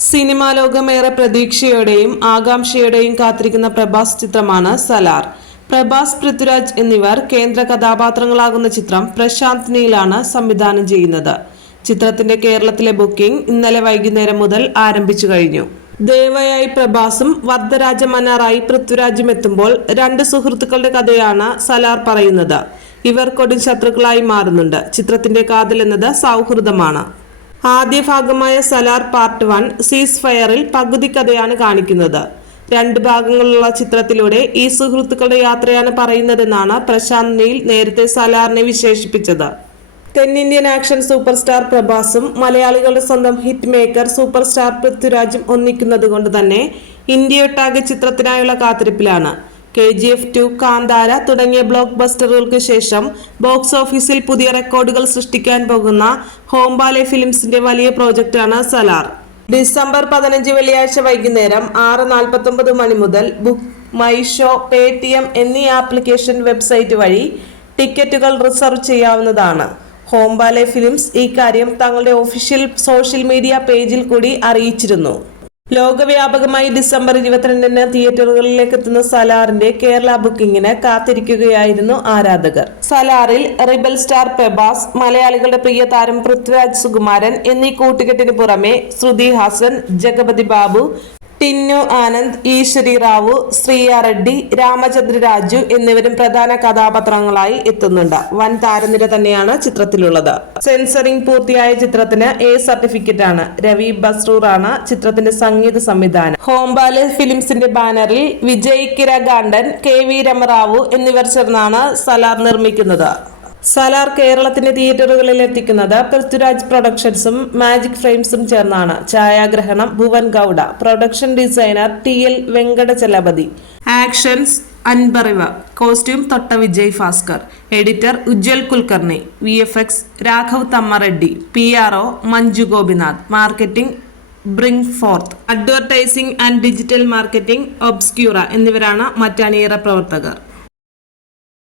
Cinema ലോകമേറെ പ്രതീക്ഷയോടെയും ആകാംക്ഷയോടെയും കാത്തിരിക്കുന്ന പ്രഭാസ് ചിത്രമാണ് സലാർ. പ്രഭാസ് പൃഥ്വിരാജ് എന്നിവർ കേന്ദ്ര കഥാപാത്രങ്ങളാകുന്ന ചിത്രം പ്രശാന്ത് നീലാണ് സംവിധാനം ചെയ്യുന്നത്. ചിത്രത്തിന്റെ കേരളത്തിലെ ബുക്കിംഗ് ഇന്നലെ വൈകുന്നേരം മുതൽ ആരംഭിച്ചു കഴിഞ്ഞു. ദേവയായി പ്രഭാസും വർദ്ധരാജ മന്നാറായി പൃഥ്വിരാജും എത്തുമ്പോൾ രണ്ട് സുഹൃത്തുക്കളുടെ കഥയാണ് സലാർ പറയുന്നത്. ഇവർ കൊടും ശത്രുക്കളായി മാറുന്നുണ്ട്. ചിത്രത്തിന്റെ കാതൽ എന്നത് സൗഹൃദമാണ്. ആദ്യ ഭാഗമായ സലാർ പാർട്ട് വൺ സീസ് ഫയറിൽ പകുതി കഥയാണ് കാണിക്കുന്നത്. രണ്ട് ഭാഗങ്ങളുള്ള ചിത്രത്തിലൂടെ ഈ സുഹൃത്തുക്കളുടെ യാത്രയാണ് പറയുന്നതെന്നാണ് പ്രശാന്ത് നീൽ നേരത്തെ സലാറിനെ വിശേഷിപ്പിച്ചത്. തെന്നിന്ത്യൻ ആക്ഷൻ സൂപ്പർ സ്റ്റാർ പ്രഭാസും മലയാളികളുടെ സ്വന്തം ഹിറ്റ് മേക്കർ സൂപ്പർ സ്റ്റാർ പൃഥ്വിരാജും ഒന്നിക്കുന്നത് കൊണ്ട് തന്നെ ഇന്ത്യയൊട്ടാകെ ചിത്രത്തിനായുള്ള കാത്തിരിപ്പിലാണ്. K G F two Kantara തുടങ്ങിയ ബ്ലോക്ക് ബസ്റ്ററുകൾക്ക് ശേഷം ബോക്സ് ഓഫീസിൽ പുതിയ റെക്കോർഡുകൾ സൃഷ്ടിക്കാൻ പോകുന്ന ഹോംബാലെ ഫിലിംസിന്റെ വലിയ പ്രോജക്റ്റാണ് സലാർ. ഡിസംബർ പതിനഞ്ച് വെള്ളിയാഴ്ച വൈകുന്നേരം ആറ് നാൽപ്പത്തൊമ്പത് മണി മുതൽ book my show Paytm എന്നീ ആപ്ലിക്കേഷൻ വെബ്സൈറ്റ് വഴി ടിക്കറ്റുകൾ റിസർവ് ചെയ്യാവുന്നതാണ്. ഹോംബാലെ ഫിലിംസ് ഇക്കാര്യം തങ്ങളുടെ ഒഫീഷ്യൽ സോഷ്യൽ മീഡിയ പേജിൽ കൂടി അറിയിച്ചിരുന്നു. ലോകവ്യാപകമായി ഡിസംബർ ഇരുപത്തിരണ്ടിന് തിയേറ്ററുകളിലേക്ക് എത്തുന്ന സലാറിന്റെ കേരള ബുക്കിംഗിന് കാത്തിരിക്കുകയായിരുന്നു ആരാധകർ. സലാറിൽ റിബൽ സ്റ്റാർ പെബാസ് മലയാളികളുടെ പ്രിയ താരം പൃഥ്വിരാജ് സുകുമാരൻ എന്നീ കൂട്ടുകെട്ടിന് പുറമെ ശ്രുതി ഹാസൻ ജഗപതി ബാബു ടിന്നു ആനന്ദ് ഈശ്വരി റാവു ശ്രീയ റെഡ്ഡി രാമചന്ദ്ര രാജു എന്നിവരും പ്രധാന കഥാപാത്രങ്ങളായി എത്തുന്നുണ്ട്. വൻ താരനിര തന്നെയാണ് ചിത്രത്തിലുള്ളത്. സെൻസറിംഗ് പൂർത്തിയായ ചിത്രത്തിന് എ സർട്ടിഫിക്കറ്റ് ആണ് രവി ബസ്റൂർ ആണ് ചിത്രത്തിന്റെ സംഗീത സംവിധാനം. ഹോംബാലെ ഫിലിംസിന്റെ ബാനറിൽ വിജയ് കിരഗാണ്ടൻ കെ വി രമറാവു എന്നിവർ ചേർന്നാണ് സലാർ നിർമ്മിക്കുന്നത്. സലാർ കേരളത്തിന്റെ തിയേറ്ററുകളിൽ എത്തിക്കുന്നത് പൃഥ്വിരാജ് പ്രൊഡക്ഷൻസും മാജിക് ഫ്രെയിംസും ചേർന്നാണ്. ഛായാഗ്രഹണം Bhuvan Gowda production designer T L Venkatachalapathy. Actions Anbariv costume Thota Vijay Bhaskar. Editor Ujwal Kulkarni. V F X Raghav Thammareddy. P R O Manju Gopinath. Marketing bring forth. Advertising and digital marketing Obscura എന്നിവരാണ് മറ്റണിയറ പ്രവർത്തകർ.